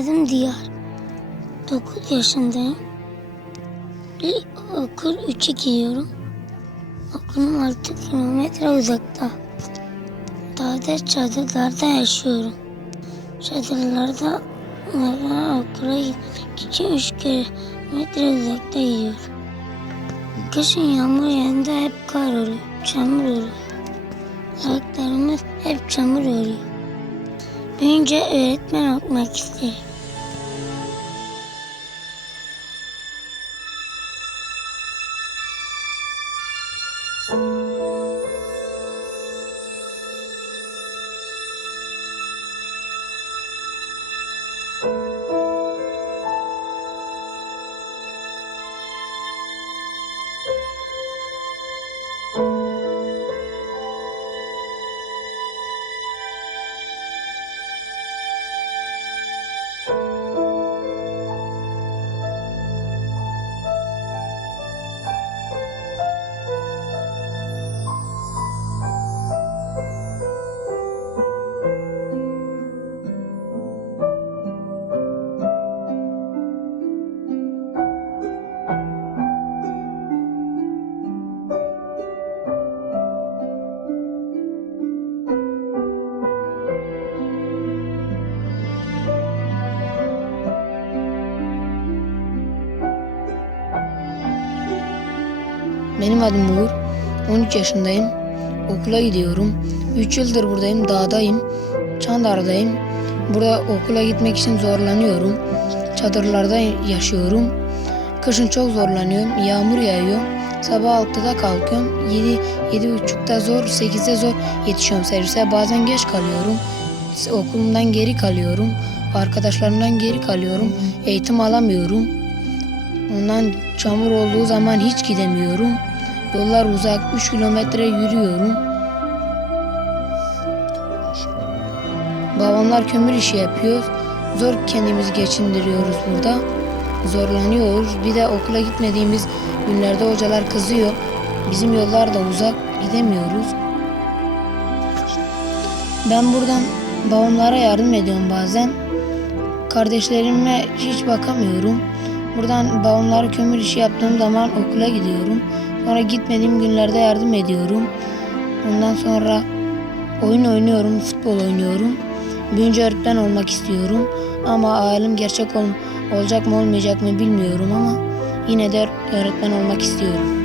adım Diyar. 9 yaşındayım. Bir okul 3'e gidiyorum. Okulum 6 kilometre uzakta. Dağda çadırlarda yaşıyorum. Çadırlarda okula gitmek için 3 kilometre uzakta gidiyorum. Kışın yağmur yağında hep kar oluyor, çamur oluyor. Ayaklarımız hep çamur oluyor. Büyünce öğretmen olmak isterim. thank you. Benim adım Uğur. 13 yaşındayım. Okula gidiyorum. 3 yıldır buradayım. Dağdayım. Çandar'dayım. Burada okula gitmek için zorlanıyorum. Çadırlarda yaşıyorum. Kışın çok zorlanıyorum. Yağmur yağıyor. Sabah 6'da kalkıyorum. 7 7.30'da zor, 8'de zor yetişiyorum servise. Bazen geç kalıyorum. Okulumdan geri kalıyorum. Arkadaşlarımdan geri kalıyorum. Eğitim alamıyorum. Ondan çamur olduğu zaman hiç gidemiyorum. Yollar uzak, 3 kilometre yürüyorum. Babamlar kömür işi yapıyor. Zor kendimizi geçindiriyoruz burada. Zorlanıyoruz. Bir de okula gitmediğimiz günlerde hocalar kızıyor. Bizim yollar da uzak, gidemiyoruz. Ben buradan babamlara yardım ediyorum bazen. Kardeşlerime hiç bakamıyorum. Buradan babamlara kömür işi yaptığım zaman okula gidiyorum. Sonra gitmediğim günlerde yardım ediyorum. Ondan sonra oyun oynuyorum, futbol oynuyorum. Büyünce öğretmen olmak istiyorum. Ama hayalim gerçek ol olacak mı olmayacak mı bilmiyorum ama yine de öğretmen olmak istiyorum.